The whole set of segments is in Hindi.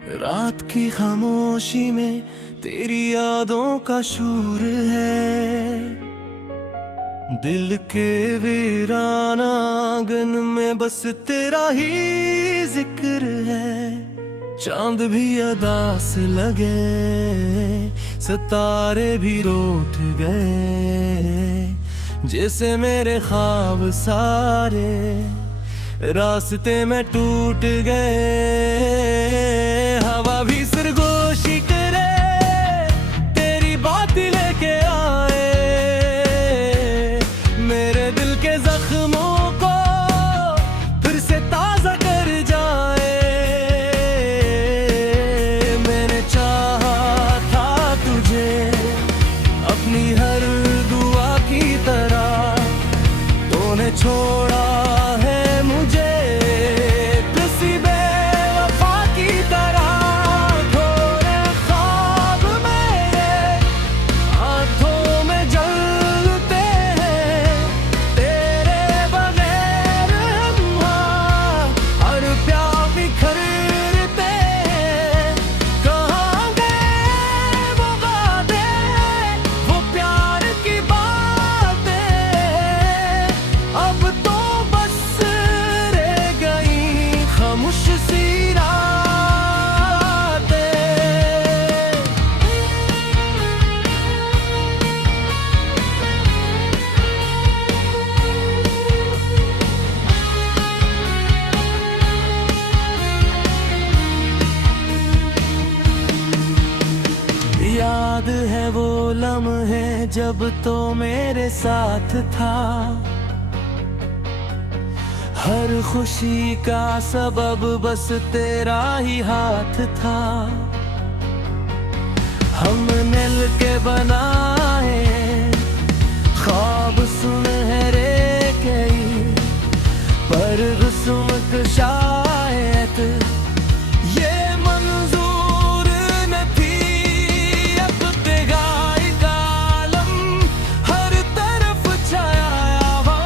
रात की खामोशी में तेरी यादों का शूर है। दिल के वीराना आंगन में बस तेरा ही जिक्र है। चांद भी अदास लगे, सितारे भी रूठ गए, जैसे मेरे ख्वाब सारे रास्ते में टूट गए। हवा भी सरगोशी करे, तेरी बात लेके आए, मेरे दिल के जख्मों को फिर से ताजा कर जाए। मैंने चाहा था तुझे अपनी हर दुआ की तरह, तूने छोड़ा है मुझे किसी बेवफा की तरह। थोड़े ख्वाब मेरे आंखों में जलते हैं, तेरे बगैर हम हर प्यार बिखरते हैं। कहाँ गए वो बातें, वो प्यार की बातें, अब तो बस रह गई खामोश सी रातें। याद है वो लम्हे जब तो मेरे साथ था, हर खुशी का सबब बस तेरा ही हाथ था। हम मिलके बनाए ख्वाब सुनहरे कई, पर किस्मत शायद ये मंजूर न थी। अब तेगाई का आलम हर तरफ छाया हुआ,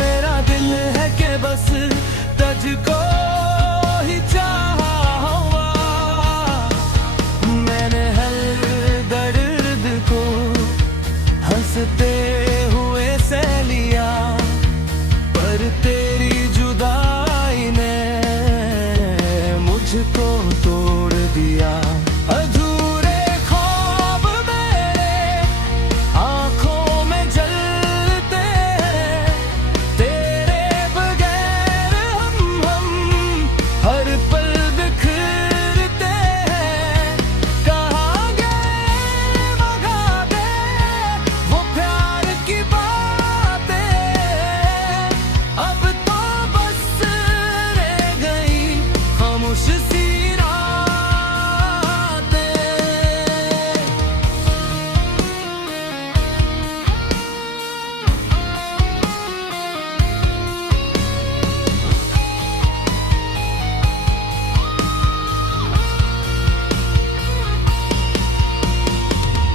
मेरा दिल है कि बस तुझको ही चाहा हुआ। मैंने हर दर्द को हंसते हुए सह लिया, पर तेरी जुदाई ने मुझको तोड़ दिया। अधूरे ख्वाब मेरे आंखों में जलते हैं, तेरे बगैर हम हर पल बिखरते हैं। कहाँ गए भगा गए वो प्यार की बातें, अब तो बस रह गई खामोश सी रातें।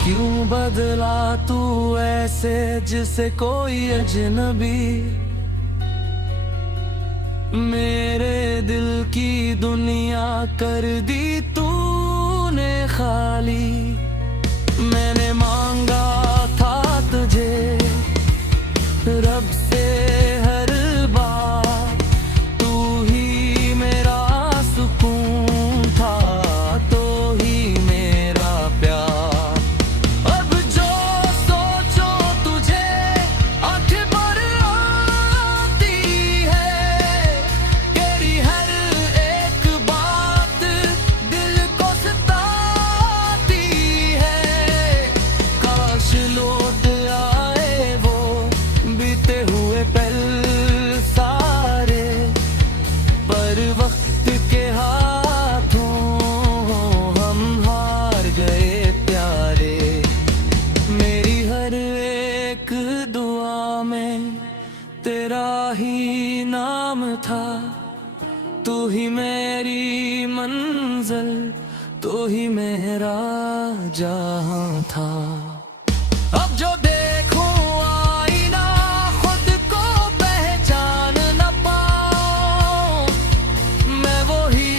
क्यों बदला तू ऐसे जिसे कोई अजनबी, मेरे दिल की दुनिया कर दी तूने खाली। मैंने मांगा था तुझे रब से हर बार, तू ही मेरा सुकून था, तो ही मेरा प्यार। अब जो सोचो तुझे आंखें भर आती है, तेरी हर एक बात दिल को सताती है। काश लौट आए वो बीते हुए पल सारे, पर वक्त के हाथों हम हार गए प्यारे। मेरी हर एक दुआ में तेरा ही नाम था, तू ही मेरी मंजिल, तू ही मेरा जहां था। अब जो देखूं आईना खुद को पहचान न पाऊं, मैं वो ही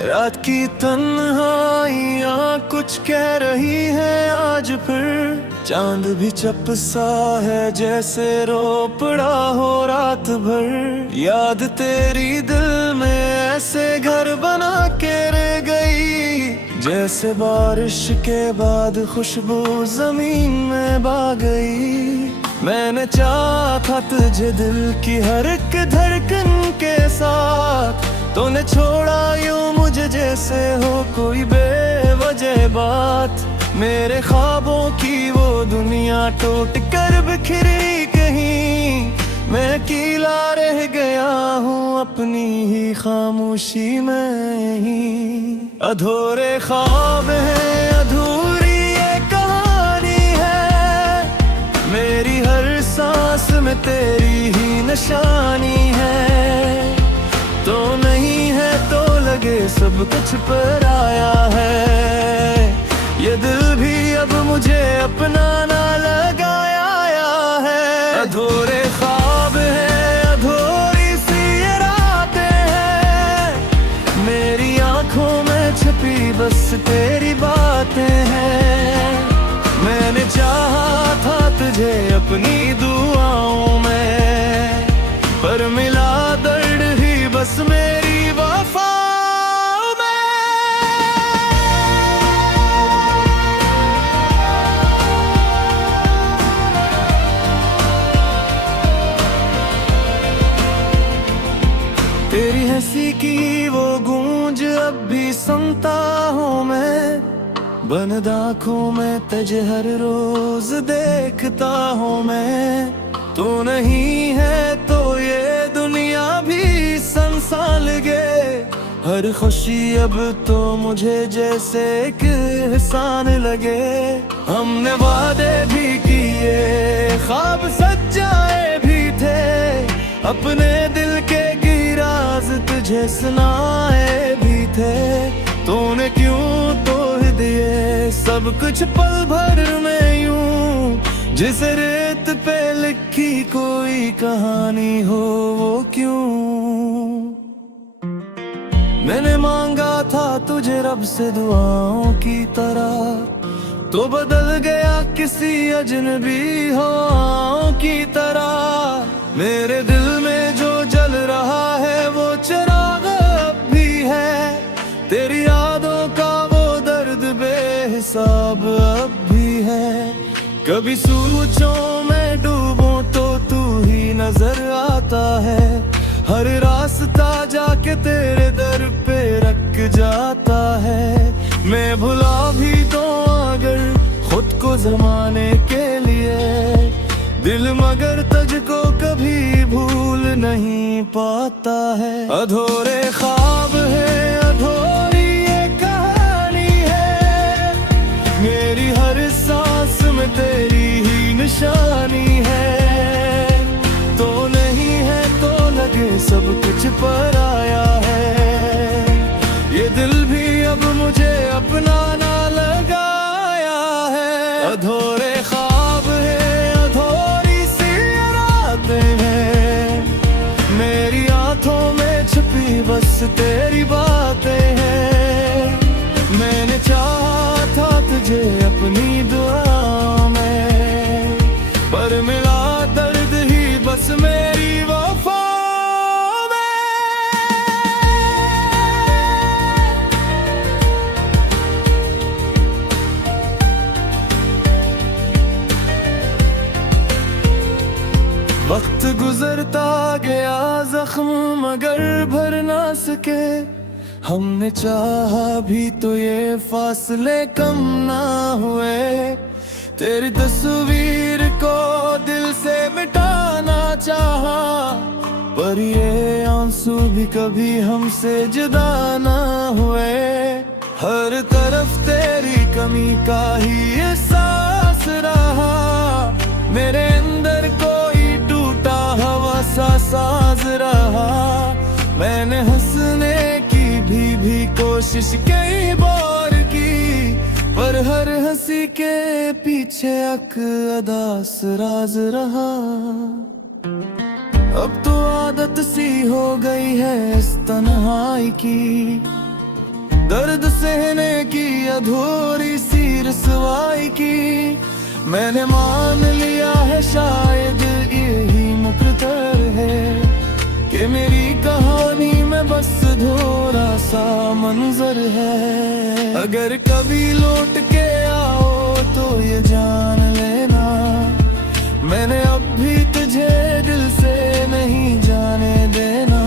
रात की तन्हाइयाँ कुछ कह रही है आज फिर। चांद भी चप सा है जैसे रो पड़ा हो रात भर। याद तेरी दिल में ऐसे घर बना के रह गई, जैसे बारिश के बाद खुशबू जमीन में बा गई। मैंने चाहा था तुझे दिल की हर एक धड़कन के साथ, तूने छोड़ा यूं मुझे जैसे हो कोई बेवजह बात। मेरे ख्वाबों की वो दुनिया टूट कर बिखरी कहीं, मैं अकेला रह गया हूँ अपनी ही खामोशी में ही। अधूरे ख्वाब हैं, अधूरी ये कहानी है, मेरी हर सांस में तेरी ही निशानी है। तो नहीं है तो लगे सब कुछ पराया है, ये दिल भी अब मुझे अपना ना लगाया है। अधूरे ख्वाब हैं, अधूरी सी ये रातें हैं, मेरी आंखों में छुपी बस तेरी बातें हैं। मैंने चाहा था तुझे अपनी दुआओं में, पर मिला दर्द ही बस मेरी वफा। तेरी हंसी की वो गूंज अब भी सुनता हूँ मैं, बंद आँखों में तुझे हर रोज देखता हूँ मैं। तू नहीं है तो ये दुनिया भी संसार लगे, हर खुशी अब तो मुझे जैसे एक एहसान लगे। हमने वादे भी किए, ख्वाब सच्चाए भी थे, अपने दिल के राज तुझे सुनाए भी थे। तूने क्यों तोड़ दिए सब कुछ पल भर में यूं, जिस रेत पे लिखी कोई कहानी हो वो क्यों। मैंने मांगा था तुझे रब से दुआओं की तरह, तो बदल गया किसी अजनबी हवाओं की तरह। मेरे दिल में जो जल रहा है वो चिराग अब भी है, तेरी यादों का वो दर्द बेहिसाब अब भी है। कभी सोचों में डूबूं तो तू ही नजर आता है, हर रास्ता जाके तेरे दर पे रख जाता है। मैं भुला भी दूं अगर खुद को जमाने के लिए, दिल मगर तुझको कभी भूल नहीं पाता है। अधूरे ख्वाब है, अधूरी ये कहानी है, मेरी हर सांस में तेरी ही निशानी है। तो नहीं है तो लगे सब कुछ पराया है, ये दिल भी अब मुझे अपना ना लगाया है। अधूरे ख्वाब है, अधूरी सी रातें हैं, मेरी आंखों में छुपी बस तेरी बातें हैं। मैंने चाहा था तुझे अपनी दुआ में, पर मिला दर्द ही बस मेरी वफा। वक्त गुजरता गया जख्म मगर भर ना सके, हमने चाहा भी तो ये फासले कम ना हुए। तेरी तस्वीर को दिल से मिटाना चाहा, पर ये आंसू भी कभी हमसे जुदा ना हुए। हर तरफ तेरी कमी का ही एहसास रहा, मेरे अंदर कोई टूटा हवा सा साज रहा। मैंने हंसने की भी कोशिश कई बार की, पर हर हंसी के पीछे एक अदास राज रहा। अब तो आदत सी हो गई है इस तन्हाई की, दर्द सहने की अधूरी सी रसवाई की। मैंने मान लिया है शायद यही मुकद्दर है कि मेरी कहानी में बस थोड़ा सा मंजर है। अगर कभी लौट के आओ तो ये जान लेना, मैंने अब भी तुझे दिल से नहीं जाने देना।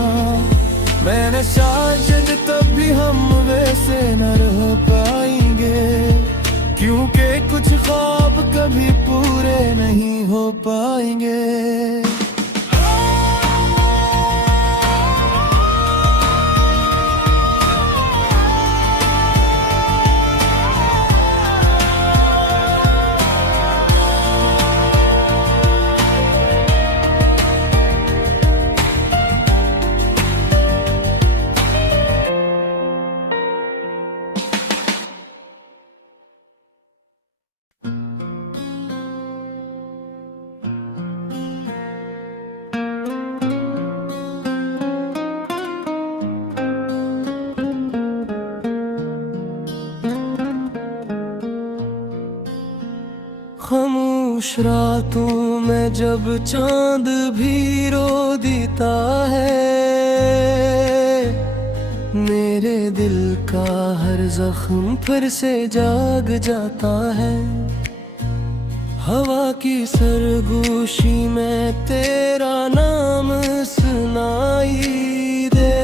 मैंने शायद तब भी हम वैसे न रह पाएंगे, क्योंकि कुछ ख्वाब कभी पूरे नहीं हो पाएंगे। खामोश रातों में जब चांद भी रो देता है, मेरे दिल का हर जख्म फिर से जाग जाता है। हवा की सरगोशी में तेरा नाम सुनाई दे,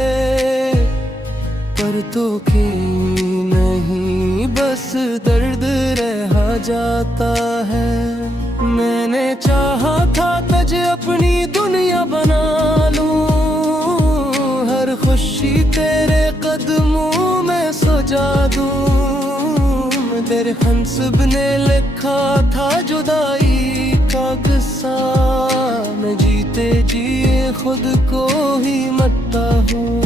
पर तो कहीं नहीं बस दर्द रह जाता है। मैंने चाहा था तुझे अपनी दुनिया बना लूं, हर खुशी तेरे कदमों में सजा दूं। तेरे हंसब ने लिखा था जुदाई का किस्सा, मैं जीते जिए खुद को ही मरता हूँ।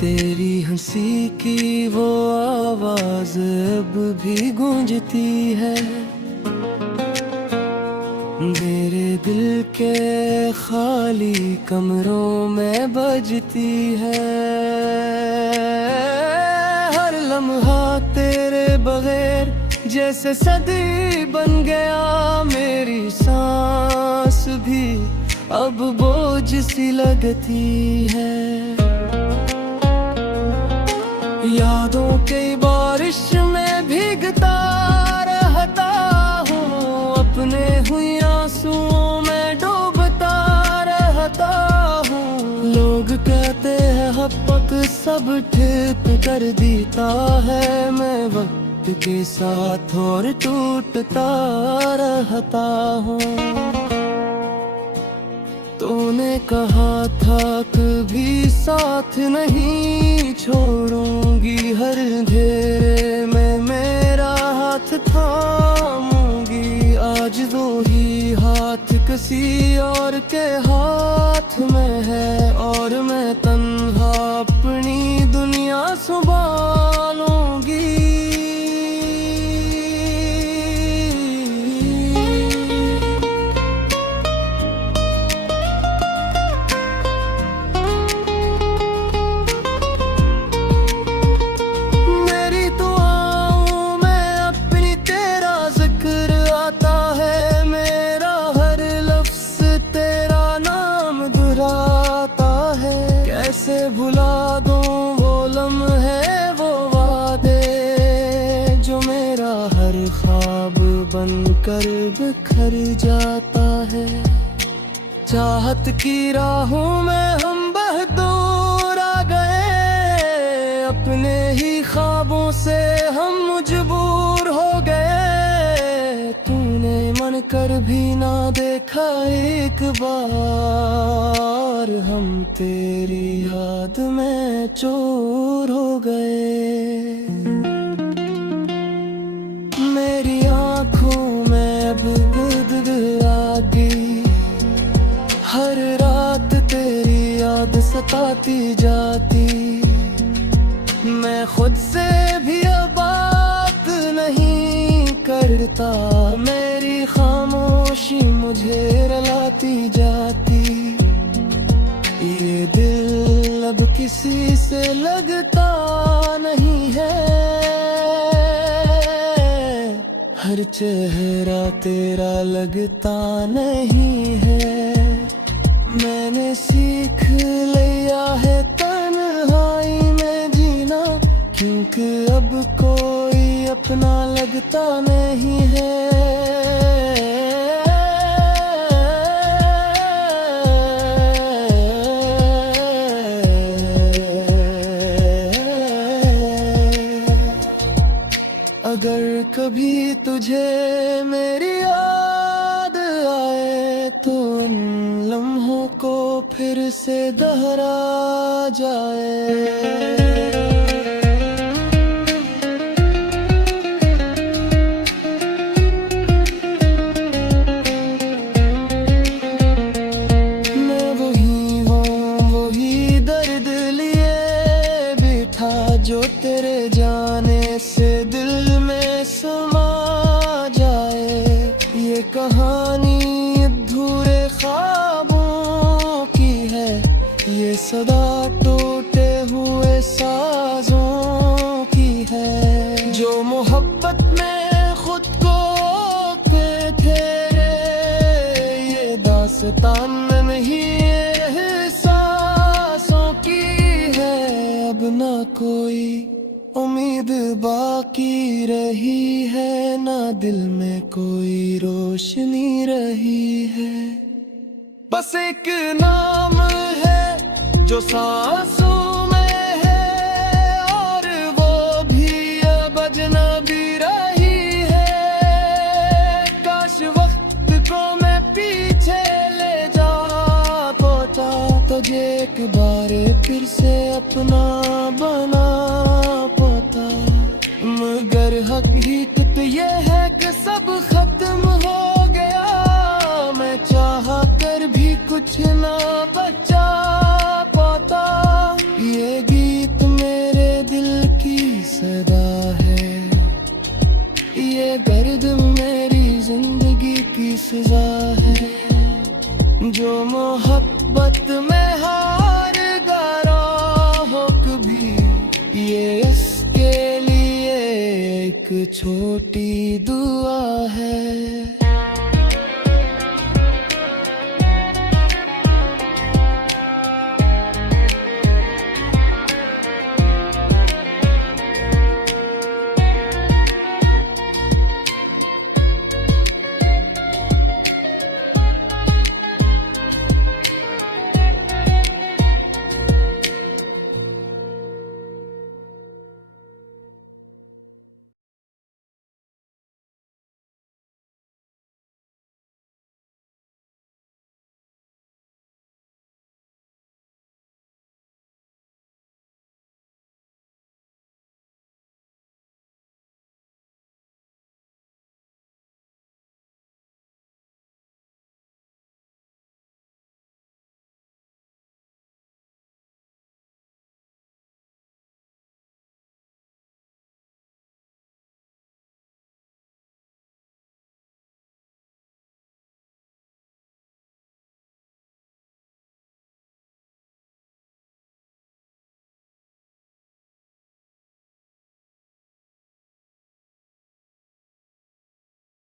तेरी हंसी की वो आवाज अब भी गूंजती है, मेरे दिल के खाली कमरों में बजती है। हर लम्हा तेरे बगैर जैसे सदी बन गया, मेरी सांस भी अब बोझ सी लगती है। यादों की बारिश में भीगता रहता हूँ, अपने हुई आंसुओं में डूबता रहता हूँ। लोग कहते हैं हपक सब ठीक कर देता है, मैं वक्त के साथ और टूटता रहता हूँ। तूने कहा था कभी साथ नहीं छोड़ूंगी, हर अंधेरे में मेरा हाथ थामूंगी। आज दो ही हाथ किसी और के हाथ में है, और मैं तन्हा अपनी दुनिया संभालूंगी। कैसे भुला दूं वो लम्हे वो वादे, जो मेरा हर ख्वाब बनकर बिखर जाता है। चाहत की राहों में हम बहदूर आ गए, अपने ही ख्वाबों से हम मजबूर हो गए। तूने मन कर भी ना देखा एक बार, हम तेरी याद में चोर हो गए। मेरी आँखों में अब गुदगुद आ गई, हर रात तेरी याद सताती जाती। मैं खुद से भी अब बात नहीं कर गिरता, मेरी खामोशी मुझे रुलाती जाती। ये दिल अब किसी से लगता नहीं है, हर चेहरा तेरा लगता नहीं है। मैंने सीख लिया है तन्हाई में जीना, क्योंकि अब कोई अपना लगता नहीं है। अगर कभी तुझे मेरी याद आए तो इन लम्हों को फिर से दोहरा जाए। जो तेरे जाने से दिल में समा जाए, ये कहानी अधूरे ख्वाबों की है, ये सदा टूटे हुए साजों की है। जो मोहब्बत में खुद को पे थे, ये दास्तान नहीं एहसासों की है। अब ना कोई उम्मीद बाकी रही है, ना दिल में कोई रोशनी रही है। बस एक नाम है जो सांसों में है, और वो भी अब अजनबी रही है। काश वक्त को मैं पीछे ले जा पाता, तुझे एक बार फिर से अपना बना पाता। मगर हकीकत ये है कि सब खत्म हो गया, मैं चाह कर भी कुछ ना बचा पाता। ये गीत मेरे दिल की सदा है, ये दर्द मेरी जिंदगी की सजा है। जो मोहब्बत में हार गया हो कभी, ये इसके लिए एक छोटी दुआ